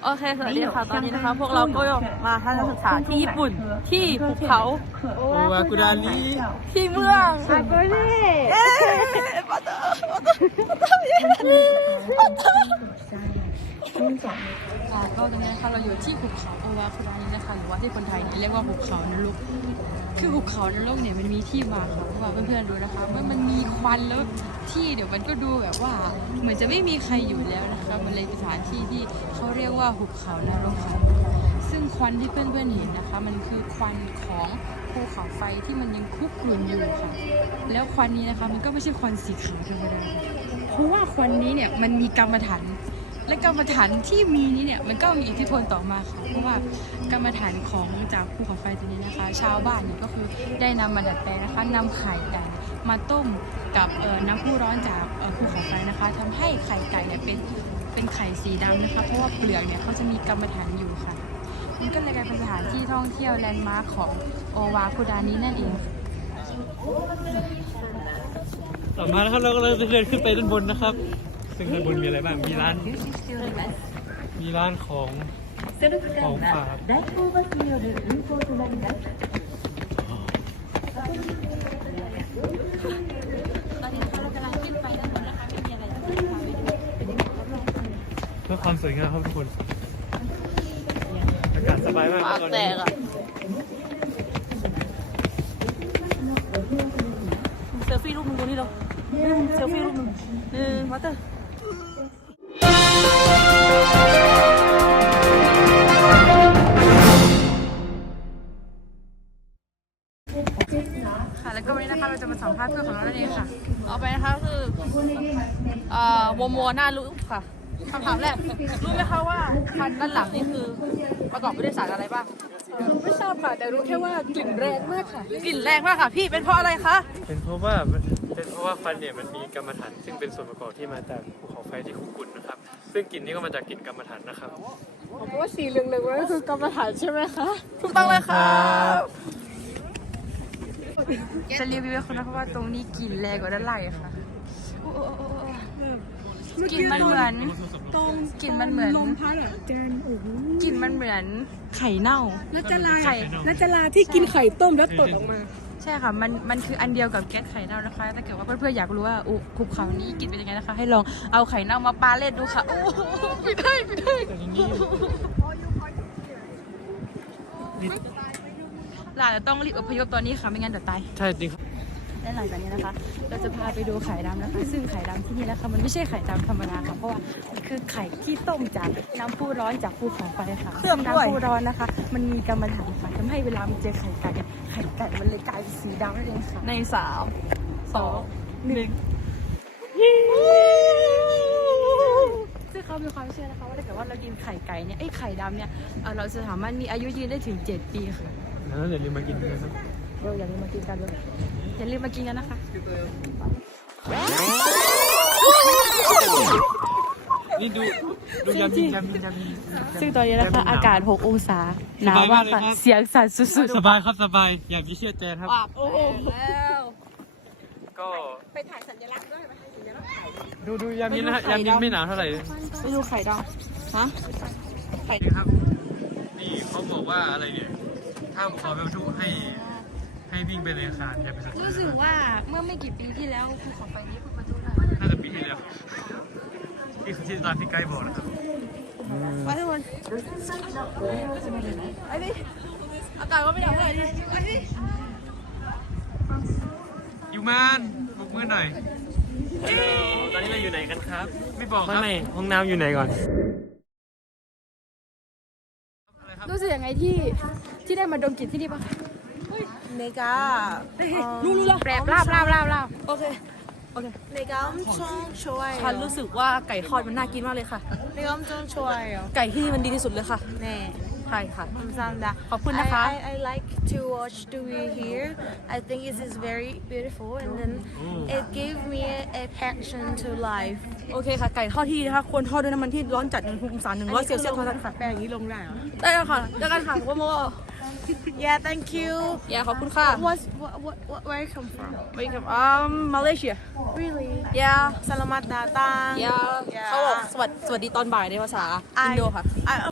โอเคสวัสดีค่ะตอนนี้นะคะพวกเราก็มาทัศนศึกษาที่ญี่ปุ่นที่ภูเขาโอวากุดาลิที่เมืองอาโกเร่ปัตเตอร์ก็ตอนนี้นะคะเราอยู่ที่ภูเขาโอวาคุดาลินะคะหรือว่าที่คนไทยเนี่ยเรียกว่าภูเขานรกคือภูเขานรกเนี่ยมันมีที่มาค่ะเพราะว่าเพื่อนๆดูนะคะมันมีควันแล้วที่เดี๋ยวมันก็ดูแบบว่าเหมือนจะไม่มีใครอยู่แล้วนะคะมันเลยเป็นสถานที่ที่เขาเรียกว่าภูเขานรกค่ะซึ่งควันที่เพื่อนๆเห็นนะคะมันคือควันของภูเขาไฟที่มันยังคุกรุ่นอยู่ค่ะแล้วควันนี้นะคะมันก็ไม่ใช่ควันสีขาวธรรมดาเพราะว่าควันนี้เนี่ยมันมีกรรมฐานและกรรมฐานที่มีนี้เนี่ยมันก็มีอิทธิพลต่อมาค่ะเพราะว่ากรรมฐานของจากภูเขาไฟตัวนี้นะคะชาวบ้านเนี่ยก็คือได้นำมาดัดแปลงนะคะนำไข่ไก่มาต้มกับน้ำพุร้อนจากภูเขาไฟนะคะทำให้ไข่ไก่เนี่ยเป็นไข่สีดำนะคะเพราะว่าเปลือกเนี่ยเขาจะมีกรรมฐานอยู่ค่ะมันก็เลยกลายเป็นสถานที่ท่องเที่ยวแลนด์มาร์คของโอวาคุดานินั่นเองต่อมานะครับเราก็เลยเดินขึ้นไปด้านบนนะครับซึ่งด้านบนมีอะไรบ้างมีร้านของฝากตอนนี้เรากำลังขึ้นไปด้านบนนะคะไม่มีอะไรจะพาไปดูเพื่อความสวยงามครับทุกคนอากาศสบายมากตอนนี้เซลฟี่รูปมึงดูนี่เราเซลฟี่รูปมึงมาเตอร์ค่ะแล้วก็วันนี้นะคะเราจะมาสัมภาษณ์เพื่อนของเรานั่นเองค่ะเอาไปนะคะคือมัวหน้ารู้ค่ะคำถามแรกรู้ไหมคะว่าคันด้านหลังนี่คือประกอบไปด้วยสารอะไรบ้างไม่ทราบค่ะแต่รู้แค่ว่ากลิ่นแรงมากค่ะกลิ่นแรงมากค่ะพี่เป็นเพราะอะไรคะเป็นเพราะว่าควันเนี่ยมันมีกรรมฐานซึ่งเป็นส่วนประกอบที่มาจากภูเขาไฟที่คุกรุ่นนะครับซึ่งกลิ่นนี้ก็มาจากกลิ่นกรรมฐานนะครับเพราะว่าสีเหลืองๆนั่นคือกรรมฐานใช่ไหมคะถูกต้องเลยค่ะจะรีวิวให้คุณนะคะว่าตรงนี้กลิ่นแรงกว่าด้านล่างค่ะกลิ่นมันเหมือนกลิ่นมันเหมือนกลิ่นมันเหมือนไข่เน่านัจลาที่กินไข่ต้มแล้วตดออกมาใช่ค่ะมันคืออันเดียวกับแก๊สไข่เน่านะคะถ้าเกิดว่าเพื่อนๆอยากรู้ว่าภูเขานี้กลิ่นเป็นยังไงนะคะให้ลองเอาไข่เน่ามาปาเล่นดูค่ะโอ้ไม่ได้หลานจะต้องรีบอพยพตอนนี้ค่ะไม่งั้นเดี๋ยวตายใช่จริงและหลังจากนี้นะคะเราจะพาไปดูไข่ดำนะคะซึ่งไข่ดำที่นี่นะคะมันไม่ใช่ไข่ดำธรรมดาค่ะเพราะว่ามันคือไข่ที่ต้มจากน้ำพุร้อนจากภูเขาไฟค่ะเครื่องน้ำพุร้อนนะคะมันมีกรรมฐานค่ะทำให้เวลามันเจอไข่ไก่มันเลยกลายเป็นสีดำนั่นเองค่ะใน3 2 1ซึ่งเขามีความเชื่อนะคะว่าถ้าเกิดว่าเรากินไข่ไก่เนี่ยไข่ดำเนี่ยเราจะสามารถมีอายุยืนได้ถึง7 ปีค่ะแล้วอย่าลืมมากินกันนะอย่าลืมมากินกันเลยอย่าลืมมากินกันนะคะนี่ดูยามินซึ่งตอนนี้นะคะอากาศ6 องศาหนาวมากค่ะเสียงสั่นสุดๆสบายครับสบายอย่างที่เชื่อแจนครับโอ้โหแล้วก็ไปถ่ายสัญลักษณ์ด้วยไหมสัญลักษณ์ไข่ดูยามินนะฮะยามินไม่หนาวเท่าไหร่ไปดูไข่ดำฮะไข่ครับนี่เขาบอกว่าอะไรเนี่ยถ้าขอไปบรรทุกให้วิ่งไปในอาคารอย่าไปสนใจรู้สึกว่าเมื่อไม่กี่ปีที่แล้วภูเขาไฟนี้เพิ่งประทุได้น่าจะปีที่แล้วที่ตอนที่ไกด์บอกนะครับไปทุกคนไอ้นี่อากาศก็ไม่หนาวเท่าไหร่ดิไอ้นี่อยู่มันบุกมือหน่อยตอนนี้เราอยู่ไหนกันครับไม่บอกครับห้องน้ำอยู่ไหนก่อนรู้สึกยังไงที่ได้มาดมกลิ่นที่นี่บ้างเนการู้แล้วแปรบลาบโอเคเนกาช่องช่วยฉันรู้สึกว่าไก่ทอดมันน่ากินมากเลยค่ะเนกาช่องช่วยไก่ที่มันดีที่สุดเลยค่ะแน่ใช่ค่ะขอบคุณนะคะ I like to watch the view here I think it is very beautiful and then it gave me a passion to life โอเคค่ะไก่ทอดที่นะคะควรทอดด้วยน้ำมันที่ร้อนจัดองศา100 เซลเซียสเท่านั้นค่ะแปลอย่างนี้ลงได้เหรอได้ค่ะเจอกันค่ะโม Yeah, thank you. Yeah, ขอบคุณค่ะ Where you come from? Where you come? Malaysia. Really? Yeah. Selamat datang. Yeah. เขาบอกสวัสดีตอนบ่ายในภาษาอินโดค่ะ